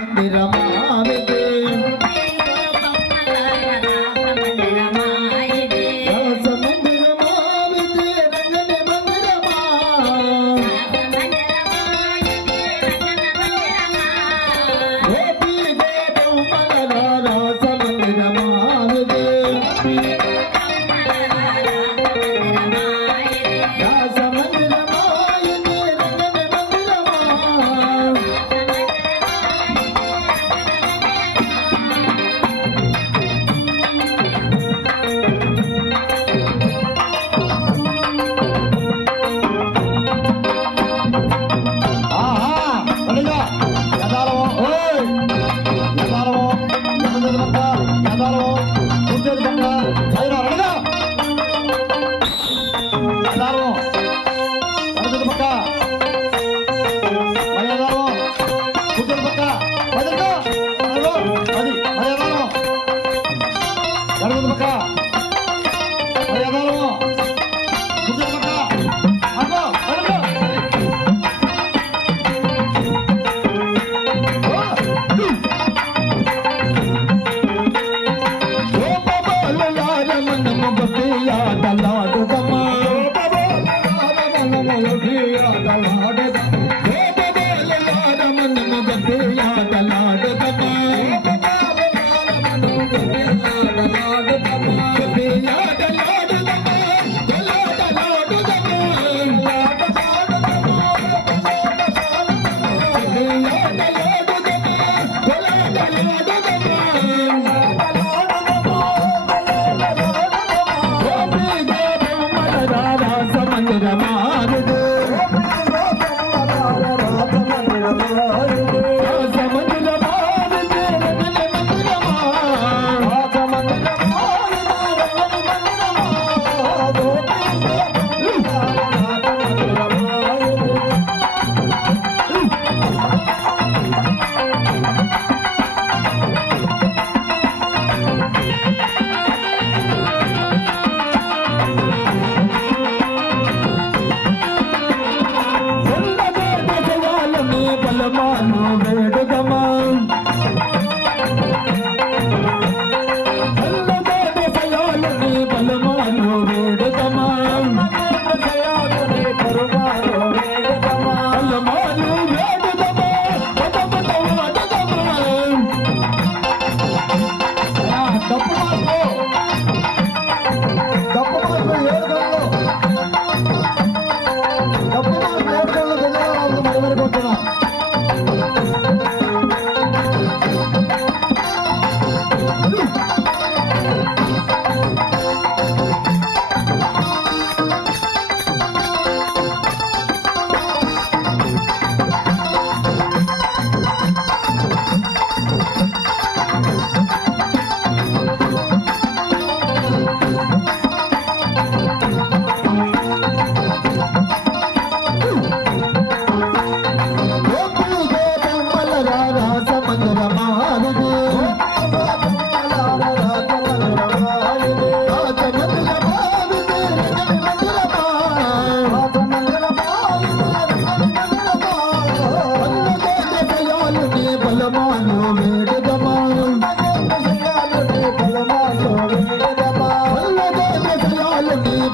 மந்திரமானது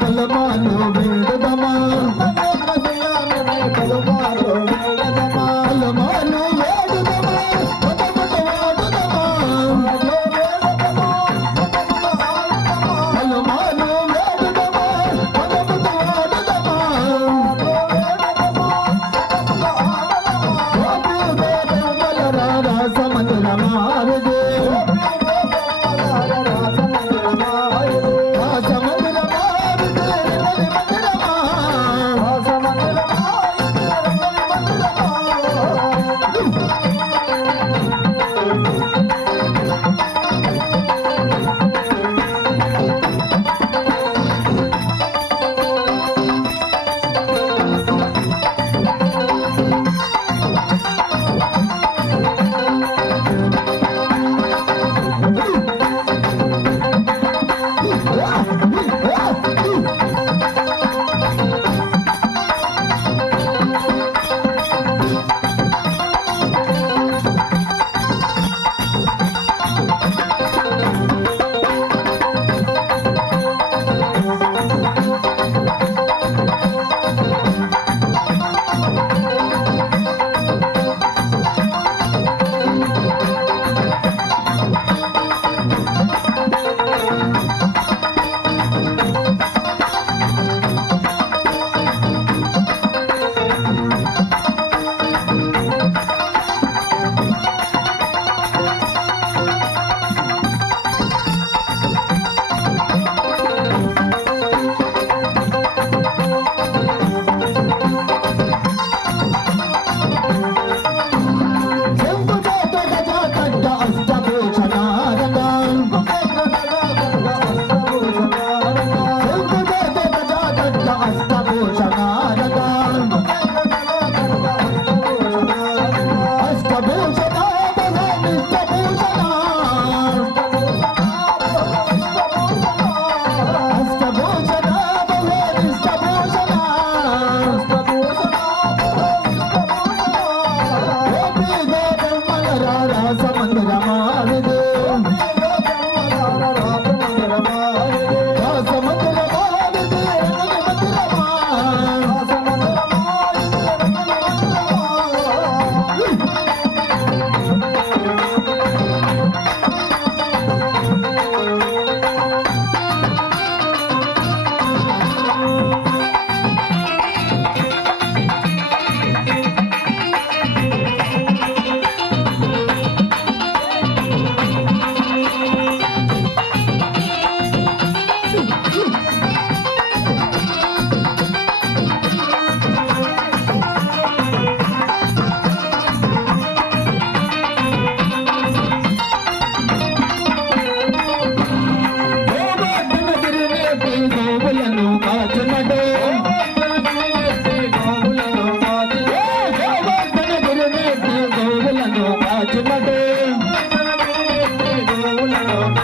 బలమాను వేడుదమా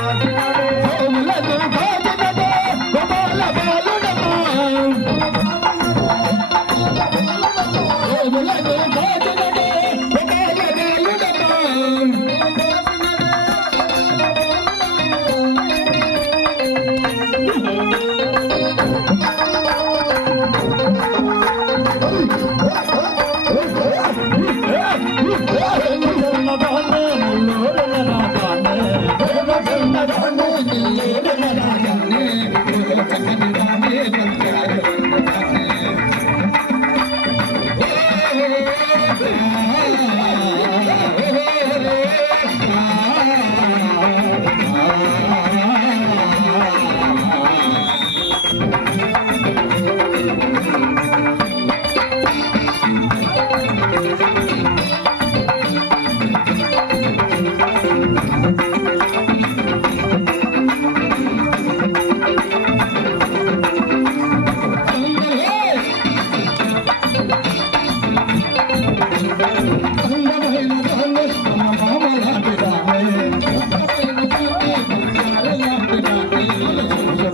Thank you.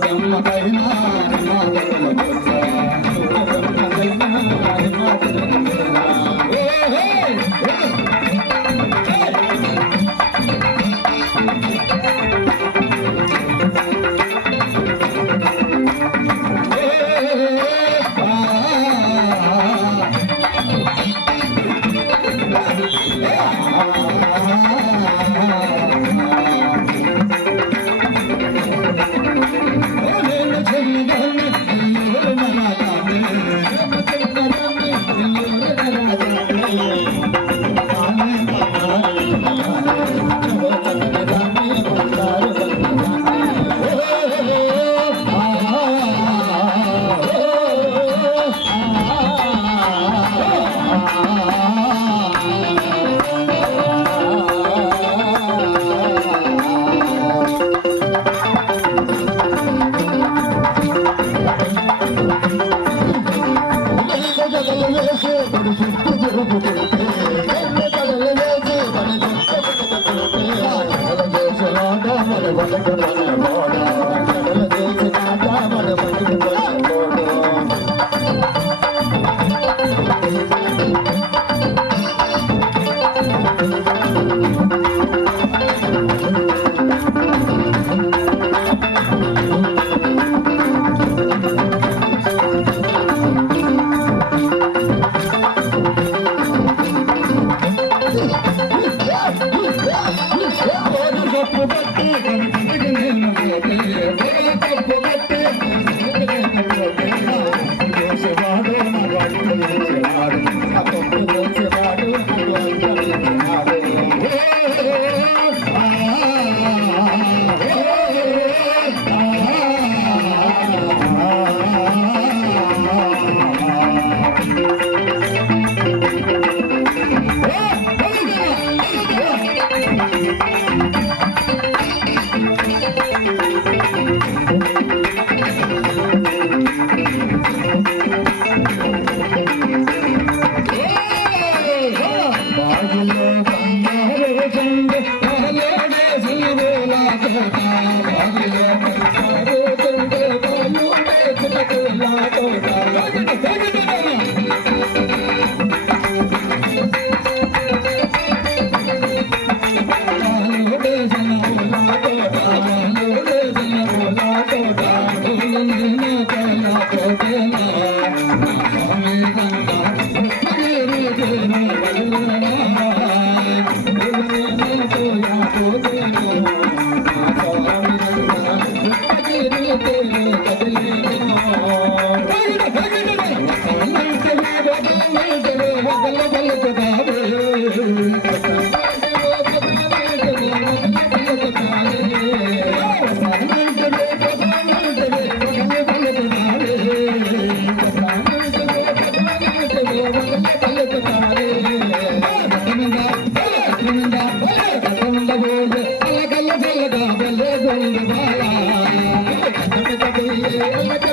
प्रेम గల్ల గల్ల గల్ల గల్ల గల్ల Yeah.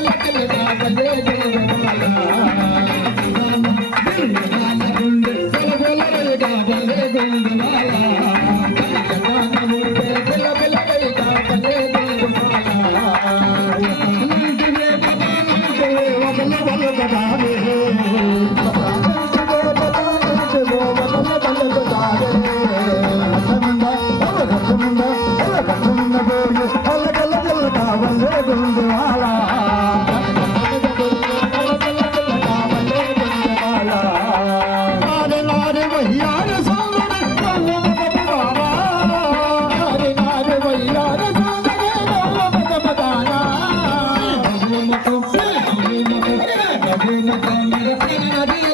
கருண தமிழ் திருவடியை